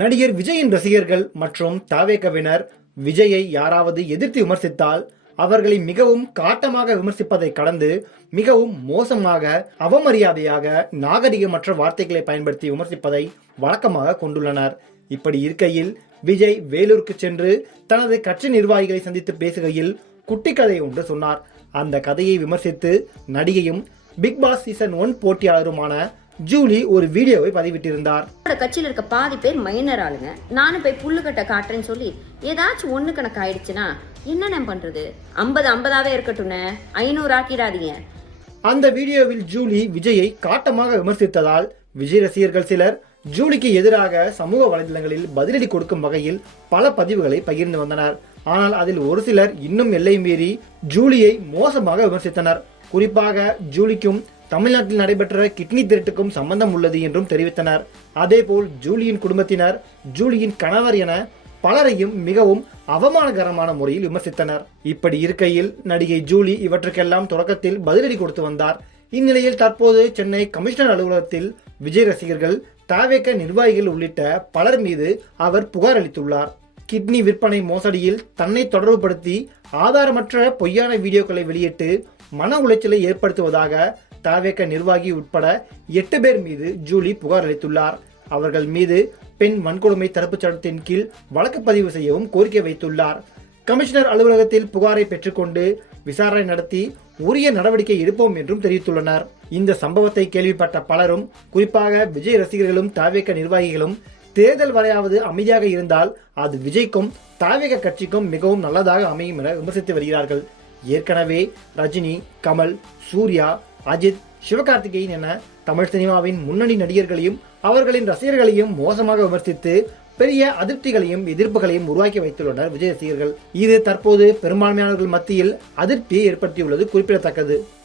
நடிகர் விஜயின் ரசிகர்கள் மற்றும் தவேகவினர் விஜயை யாராவது எதிர்த்து விமர்சித்தால் அவர்களை மிகவும் காட்டமாக விமர்சிப்பதை கடந்து மிகவும் மோசமாக, அவமரியாதையாக, நாகரிகமற்ற வார்த்தைகளை பயன்படுத்தி விமர்சிப்பதை வழக்கமாக கொண்டுள்ளனர். இப்படி இருக்கையில் விஜய் வேலூருக்கு சென்று தனது கட்சி நிர்வாகிகளை சந்தித்து பேசுகையில் குட்டி கதை ஒன்று சொன்னார். அந்த கதையை விமர்சித்து நடிகையும் பிக் பாஸ் சீசன் 1 போட்டியாளருமான ஜூலி ஒரு வீடியோவை பதிவிட்டிருந்தார். கட்சியில் இருக்க பாதி பேர் மைனர் ஆளுங்க. நானும் போய் புல்லுக்கட்ட காட்டுறேன்னு சொல்லி ஏதாச்சும் ஒண்ணு கணக்கு ஆயிடுச்சுன்னா என்ன பண்றது? 50-50ஆவே இருக்கட்டும், 500 ஆக்கிடாதீங்க. அந்த வீடியோவில் ஜூலி விஜயை காட்டமாக விமர்சித்ததால் விஜய் ரசிகர்கள் சிலர் ஜூலிக்கு எதிராக சமூக வலைதளங்களில் பதிலடி கொடுக்கும் வகையில் பல பதிவுகளை பகிர்ந்து வந்தனர். ஆனால் அதில் ஒரு சிலர் இன்னும் எல்லை மீறி ஜூலியை மோசமாக விமர்சித்தனர். குறிப்பாக ஜூலிக்கும் தமிழ்நாட்டில் நடைபெற்ற கிட்னி திருட்டுக்கும் சம்பந்தம் உள்ளது என்றும் தெரிவித்தனர். அதேபோல் ஜூலியின் குடும்பத்தினர், ஜூலியின் கணவர் என பலரையும் மிகவும் அவமானகரமான முறையில் விமர்சித்தனர். இப்படி இருக்கையில் நடிகை ஜூலி இவற்றுக்கெல்லாம் தொடக்கத்தில் பதிலடி கொடுத்து வந்தார். இந்நிலையில் தற்போது சென்னை கமிஷனர் அலுவலகத்தில் விஜய் ரசிகர்கள், தவேக நிர்வாகிகள் உள்ளிட்ட பலர் மீது அவர் புகார் அளித்துள்ளார். கிட்னி விற்பனை மோசடியில் தன்னை தொடர்புபடுத்தி ஆதாரமற்ற பொய்யான வீடியோக்களை வெளியிட்டு மன உளைச்சலை ஏற்படுத்துவதாக தவேக நிர்வாகி உட்பட 8 பேர் மீது ஜூலி புகார் அளித்துள்ளார். அவர்கள் மீது பெண் வன்கொடுமை தடுப்புச் சட்டத்தின் கீழ் வழக்கு பதிவு செய்யவும் கோரிக்கை வைத்துள்ளார். கமிஷனர் அலுவலகத்தில் புகாரை பெற்றுக்கொண்டு விசாரணை நடத்தி உரிய நடவடிக்கை எடுப்போம் என்றும் தெரிவித்துள்ளனர். இந்த சம்பவத்தை கேள்விப்பட்ட பலரும், குறிப்பாக விஜய் ரசிகர்களும் தவேக நிர்வாகிகளும் தேர்தல் வரையாவது அமைதியாக இருந்தால் அது விஜய்க்கும் தவேக கட்சிக்கும் மிகவும் நல்லதாக அமையும் என விமர்சித்து வருகிறார்கள். ஏற்கனவே ரஜினி, கமல், சூர்யா, அஜித், சிவகார்த்திகேயன் என தமிழ் சினிமாவின் முன்னணி நடிகர்களையும் அவர்களின் ரசிகர்களையும் மோசமாக விமர்சித்து பெரிய அதிருப்திகளையும் எதிர்ப்புகளையும் உருவாக்கி வைத்துள்ளனர் விஜய் ரசிகர்கள். இது தற்போது பெரும்பான்மையானவர்கள் மத்தியில் அதிருப்தியை ஏற்படுத்தியுள்ளது குறிப்பிடத்தக்கது.